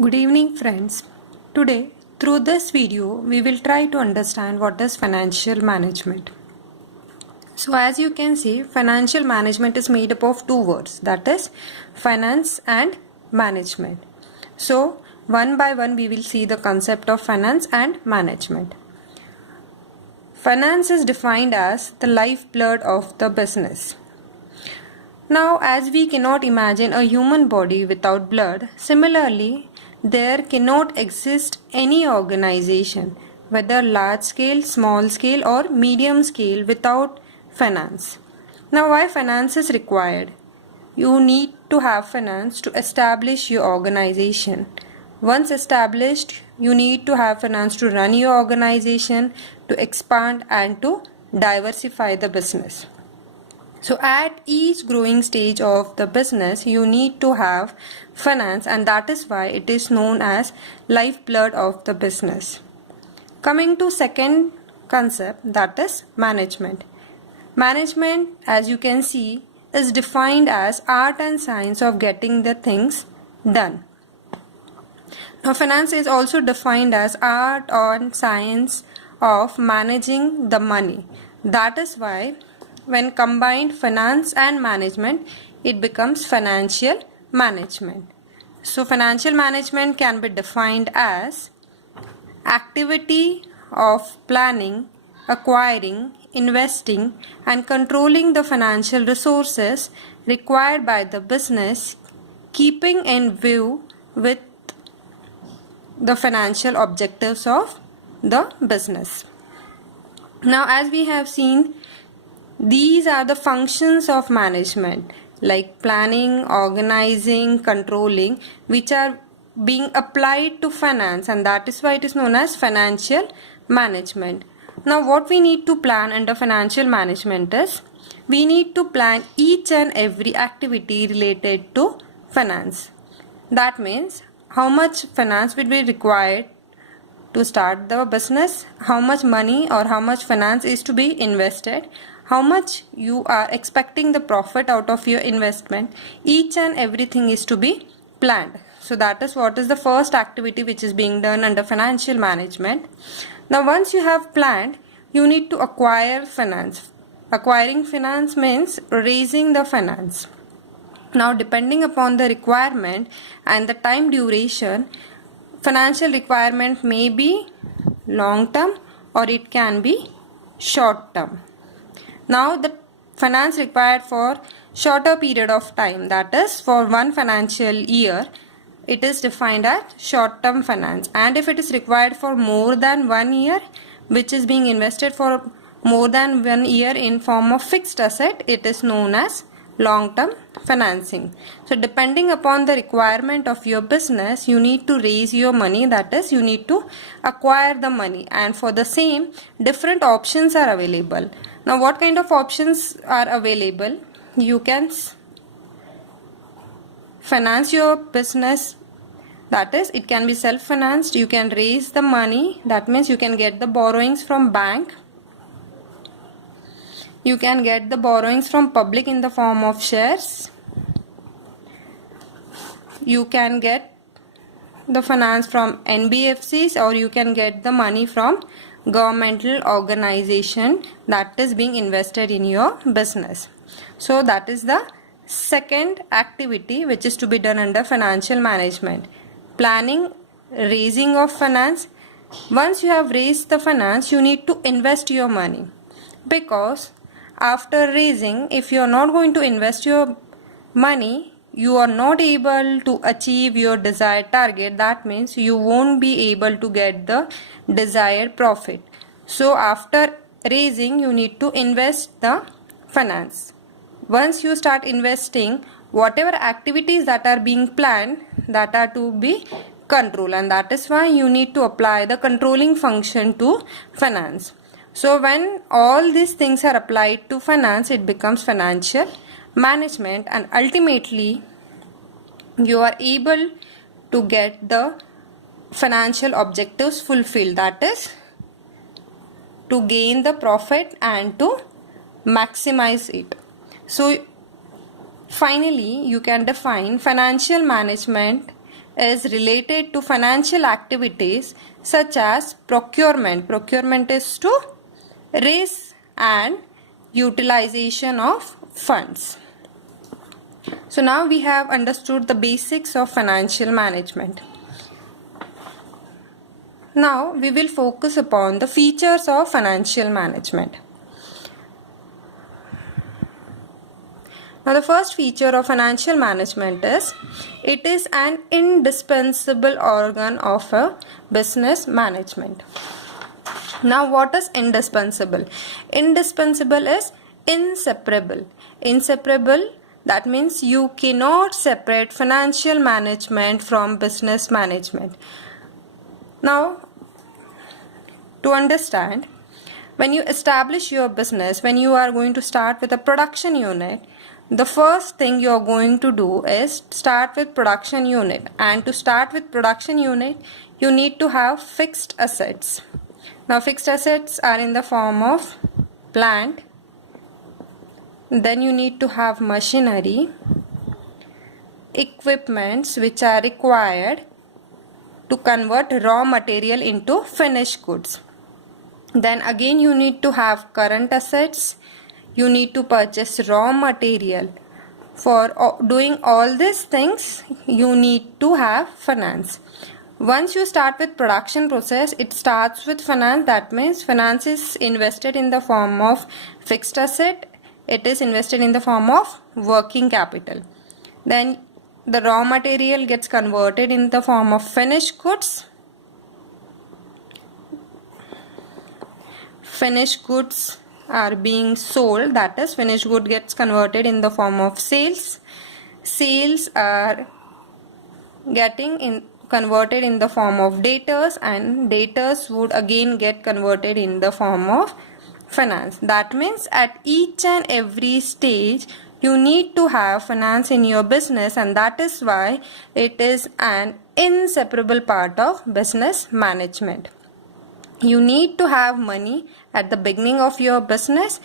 Good evening friends. Today through this video we will try to understand what is financial management. So as you can see, financial management is made up of two words, that is finance and management. So one by one we will see the concept of finance and management. Finance is defined as the lifeblood of the business. Now, as we cannot imagine a human body without blood, similarly, there cannot exist any organization, whether large scale, small scale, or medium scale, without finance. Now, why finance is required? You need to have finance to establish your organization. Once established, you need to have finance to run your organization, to expand, and to diversify the business. So at each growing stage of the business, you need to have finance, and that is why it is known as lifeblood of the business. Coming to second concept, that is management. Management, as you can see, is defined as art and science of getting the things done. Now finance is also defined as art or science of managing the money. That is why when combined finance and management, it becomes financial management. So financial management can be defined as activity of planning, acquiring, investing, and controlling the financial resources required by the business, keeping in view with the financial objectives of the business. Now, as we have seen, these are the functions of management like planning, organizing, controlling, which are being applied to finance, and that is why it is known as financial management. Now what we need to plan under financial management is we need to plan each and every activity related to finance. That means how much finance will be required to start the business, how much money or how much finance is to be invested, how much you are expecting the profit out of your investment. Each and everything is to be planned. So that is what is the first activity which is being done under financial management. Now once you have planned, you need to acquire finance. Acquiring finance means raising the finance. Now depending upon the requirement and the time duration, financial requirement may be long term or it can be short term. Now the finance required for shorter period of time, that is for one financial year, it is defined as short term finance. And if it is required for more than 1 year, which is being invested for more than 1 year in form of fixed asset, it is known as long term financing. So depending upon the requirement of your business, you need to raise your money, that is you need to acquire the money, and for the same different options are available. Now what kind of options are available? You can finance your business, that is it can be self-financed. You can raise the money, that means you can get the borrowings from bank. You can get the borrowings from public in the form of shares. You can get the finance from NBFCs, or you can get the money from governmental organization that is being invested in your business. So that is the second activity which is to be done under financial management. Planning, raising of finance. Once you have raised the finance, you need to invest your money, because after raising, if you are not going to invest your money, you are not able to achieve your desired target. That means you won't be able to get the desired profit. So after raising, you need to invest the finance. Once you start investing, whatever activities that are being planned, that are to be controlled, and that is why you need to apply the controlling function to finance. So when all these things are applied to finance, it becomes financial management, and ultimately you are able to get the financial objectives fulfilled, that is to gain the profit and to maximize it. So finally you can define financial management is related to financial activities such as procurement. Procurement is to raise and utilization of funds. So now we have understood the basics of financial management. Now we will focus upon the features of financial management. Now the first feature of financial management is it is an indispensable organ of a business management. Now what is indispensable? Indispensable is inseparable. Inseparable, that means you cannot separate financial management from business management. Now, to understand, when you establish your business, when you are going to start with a production unit, the first thing you are going to do is start with production unit. And to start with production unit, you need to have fixed assets. Now, fixed assets are in the form of plant. Then you need to have machinery, equipments which are required to convert raw material into finished goods. Then again you need to have current assets. You need to purchase raw material. For doing all these things, you need to have finance. Once you start with production process, it starts with finance. That means finance is invested in the form of fixed asset. It is invested in the form of working capital. Then the raw material gets converted in the form of finished goods. Finished goods are being sold, that is, finished good gets converted in the form of sales. Sales are getting converted in the form of debtors, and debtors would again get converted in the form of finance. That means at each and every stage you need to have finance in your business, and that is why it is an inseparable part of business management. You need to have money at the beginning of your business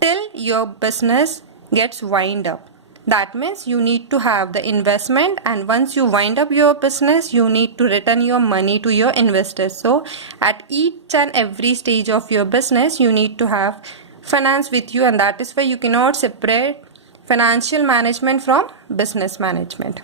till your business gets wind up. That means you need to have the investment, and once you wind up your business, you need to return your money to your investors. So at each and every stage of your business, you need to have finance with you, and that is why you cannot separate financial management from business management.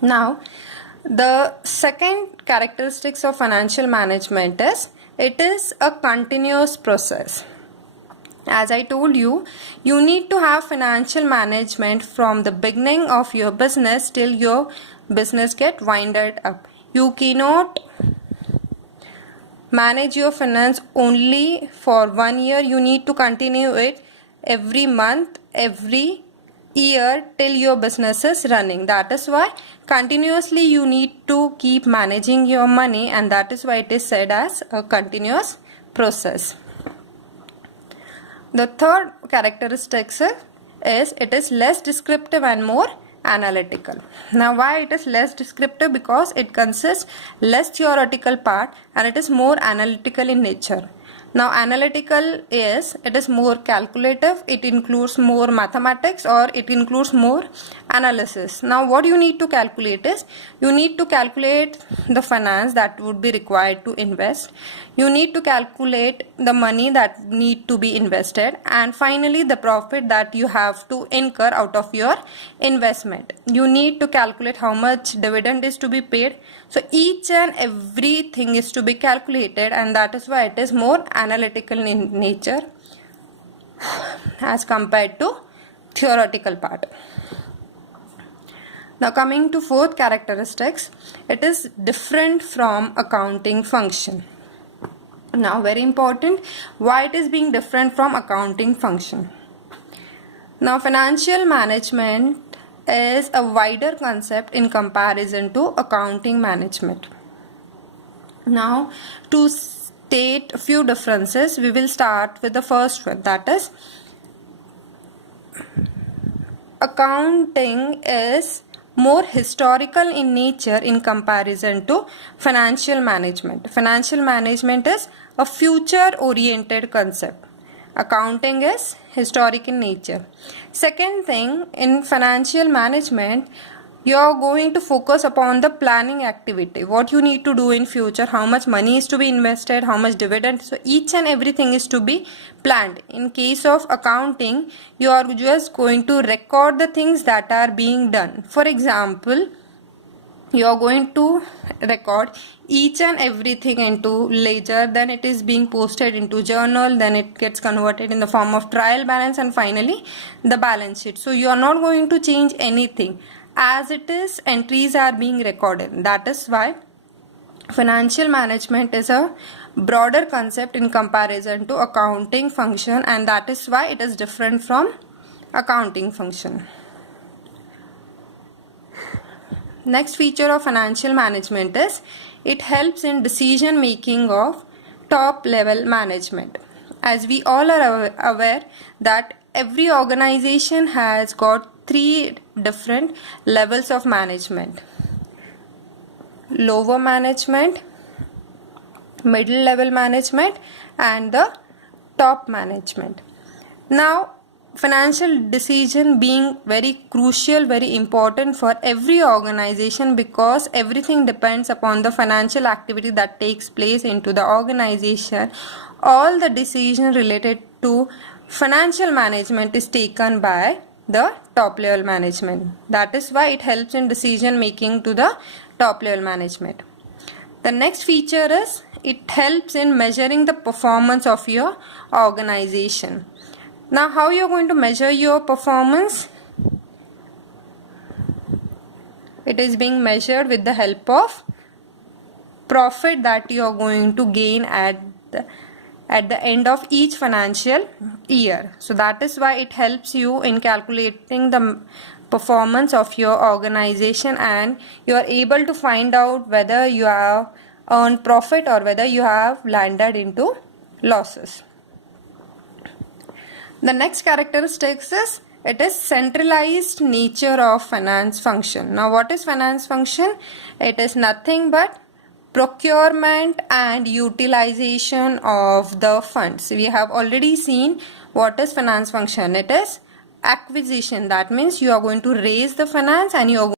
Now, the second characteristics of financial management is it is a continuous process. As I told you, you need to have financial management from the beginning of your business till your business get winded up. You cannot manage your finance only for 1 year. You need to continue it every month, every year till your business is running. That is why continuously you need to keep managing your money, and that is why it is said as a continuous process. The third characteristic is it is less descriptive and more analytical. Now why it is less descriptive? Because it consists less theoretical part and it is more analytical in nature. Now analytical is, it is more calculative, it includes more mathematics, or it includes more analysis. Now what you need to calculate is, you need to calculate the finance that would be required to invest. You need to calculate the money that need to be invested, and finally the profit that you have to incur out of your investment. You need to calculate how much dividend is to be paid. So each and everything is to be calculated, and that is why it is more analytical in nature as compared to theoretical part. Now coming to fourth characteristics, it is different from accounting function. Now very important, why it is being different from accounting function. Now financial management is a wider concept in comparison to accounting management. Now to state a few differences, we will start with the first one, that is accounting is more historical in nature in comparison to financial management. Financial management is a future oriented concept. Accounting is historic in nature. Second thing, in financial management, You are going to focus upon the planning activity, what you need to do in future, how much money is to be invested, how much dividend. So each and everything is to be planned. In case of accounting, you are just going to record the things that are being done. For example, you are going to record each and everything into ledger, then it is being posted into journal, then it gets converted in the form of trial balance, and finally the balance sheet. So you are not going to change anything, as it is entries are being recorded. That is why financial management is a broader concept in comparison to accounting function, and that is why it is different from accounting function. Next feature of financial management is it helps in decision making of top level management. As we all are aware that every organization has got 3 different levels of management: lower management, middle level management, and the top management. Now, financial decision being very crucial, very important for every organization, because everything depends upon the financial activity that takes place into the organization. All the decision related to financial management is taken by the top level management. That is why it helps in decision making to the top level management. The next feature is it helps in measuring the performance of your organization. Now, how you are going to measure your performance? It is being measured with the help of profit that you are going to gain at the end of each financial year. So that is why it helps you in calculating the performance of your organization, and you are able to find out whether you have earned profit or whether you have landed into losses. The next characteristics is it is centralized nature of finance function. Now, what is finance function? It is nothing but procurement and utilization of the funds. We have already seen what is finance function. It is acquisition. That means you are going to raise the finance and you are